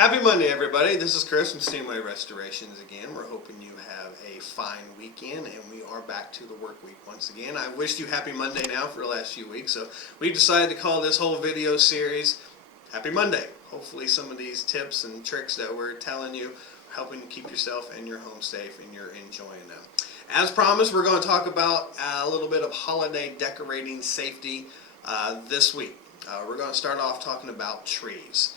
Happy Monday, everybody. This is Chris from Steamway Restorations again. We're hoping you have a fine weekend, and we are back to the work week once again. I wished you happy Monday now for the last few weeks, so we decided to call this whole video series Happy Monday. Hopefully some of these tips and tricks that we're telling you are helping to keep yourself and your home safe, and you're enjoying them. As promised, we're going to talk about a little bit of holiday decorating safety this week. We're going to start off talking about trees.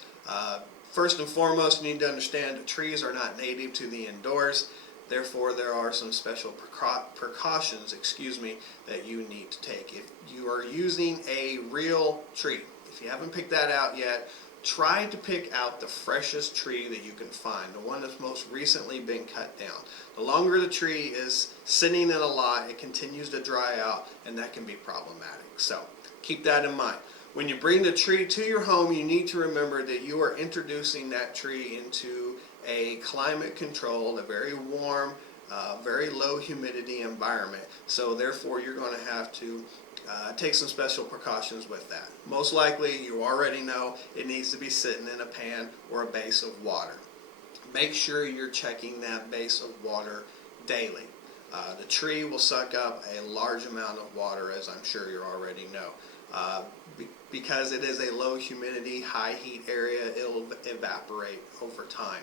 First and foremost, you need to understand that trees are not native to the indoors. Therefore, there are some special precautions, that you need to take. If you are using a real tree, if you haven't picked that out yet, try to pick out the freshest tree that you can find, the one that's most recently been cut down. The longer the tree is sitting in a lot, it continues to dry out, and that can be problematic. So keep that in mind. When you bring the tree to your home, you need to remember that you are introducing that tree into a climate controlled, a very warm, very low humidity environment. So therefore you're going to have to take some special precautions with that. Most likely you already know it needs to be sitting in a pan or a base of water. Make sure you're checking that base of water daily. The tree will suck up a large amount of water, as I'm sure you already know. Because it is a low humidity, high heat area, it'll evaporate over time.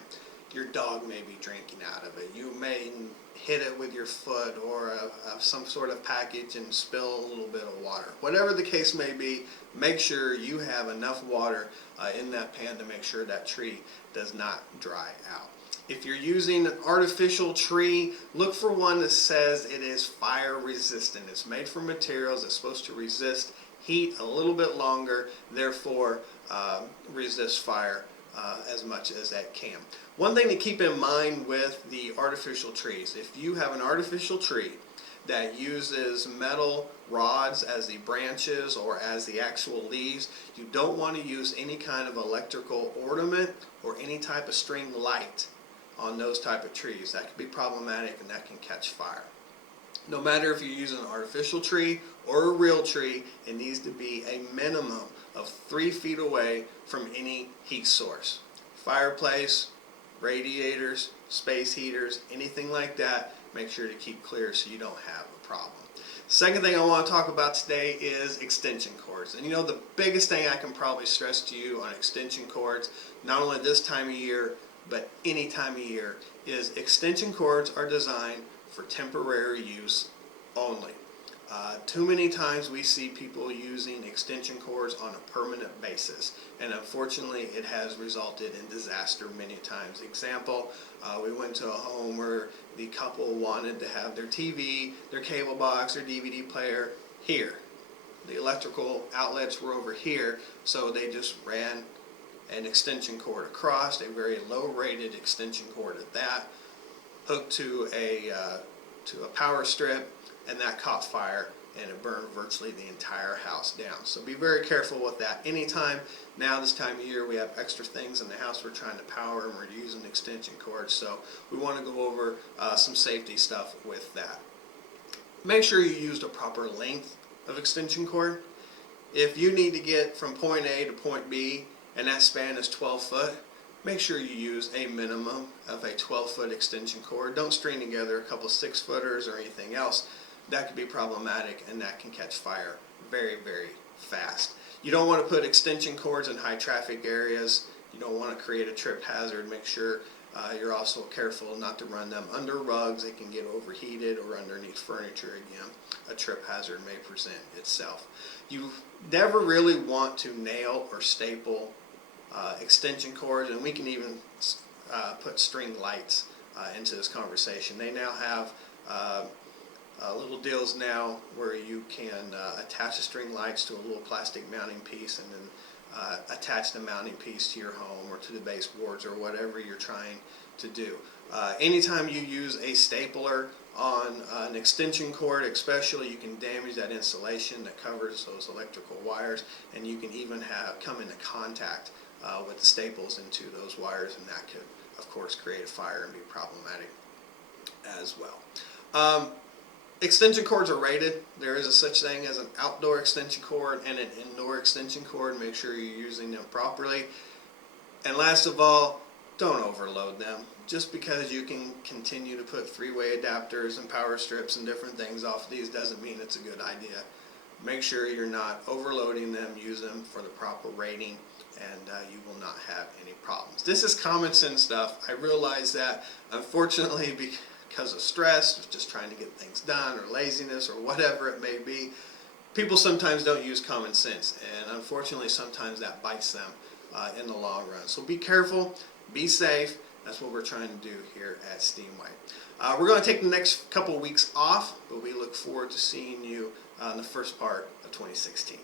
Your dog may be drinking out of it. You may hit it with your foot or some sort of package and spill a little bit of water. Whatever the case may be, make sure you have enough water in that pan to make sure that tree does not dry out. If you're using an artificial tree, look for one that says it is fire resistant. It's made from materials that's supposed to resist heat a little bit longer, therefore resist fire as much as that can. One thing to keep in mind with the artificial trees, if you have an artificial tree that uses metal rods as the branches or as the actual leaves, you don't want to use any kind of electrical ornament or any type of string light on those type of trees. That can be problematic and that can catch fire. No matter if you're using an artificial tree or a real tree, it needs to be a minimum of 3 feet away from any heat source. Fireplace, radiators, space heaters, anything like that, make sure to keep clear so you don't have a problem. Second thing I want to talk about today is extension cords. And you know, the biggest thing I can probably stress to you on extension cords, not only this time of year, but any time of year, is extension cords are designed for temporary use only. Too many times we see people using extension cords on a permanent basis, and unfortunately it has resulted in disaster many times. Example, we went to a home where the couple wanted to have their TV, their cable box, their DVD player here. The electrical outlets were over here, so they just ran an extension cord across, a very low rated extension cord at that, hooked to a power strip, and that caught fire and it burned virtually the entire house down. So be very careful with that. Anytime now this time of year we have extra things in the house we're trying to power and we're using extension cords, so we want to go over some safety stuff with that. Make sure you use the proper length of extension cord. If you need to get from point A to point B and that span is 12 foot, make sure you use a minimum of a 12-foot extension cord. Don't string together a couple 6-footers or anything else. That could be problematic and that can catch fire very, very fast. You don't want to put extension cords in high traffic areas. You don't want to create a trip hazard. Make sure you're also careful not to run them under rugs. They can get overheated, or underneath furniture. Again, a trip hazard may present itself. You never really want to nail or staple extension cords, and we can even put string lights into this conversation. They now have little deals now where you can attach the string lights to a little plastic mounting piece and then attach the mounting piece to your home or to the baseboards or whatever you're trying to do. Anytime you use a stapler on an extension cord especially, you can damage that insulation that covers those electrical wires, and you can even come into contact with the staples into those wires, and that could of course create a fire and be problematic as well. Extension cords are rated. There is a such thing as an outdoor extension cord and an indoor extension cord. Make sure you're using them properly. And last of all, don't overload them. Just because you can continue to put three-way adapters and power strips and different things off these doesn't mean it's a good idea. Make sure you're not overloading them, use them for the proper rating, and you will not have any problems. This is common sense stuff. I realize that, unfortunately, because of stress, just trying to get things done, or laziness, or whatever it may be, people sometimes don't use common sense, and unfortunately sometimes that bites them in the long run. So be careful, be safe. That's what we're trying to do here at Steamway. We're going to take the next couple of weeks off, but we look forward to seeing you in the first part of 2016.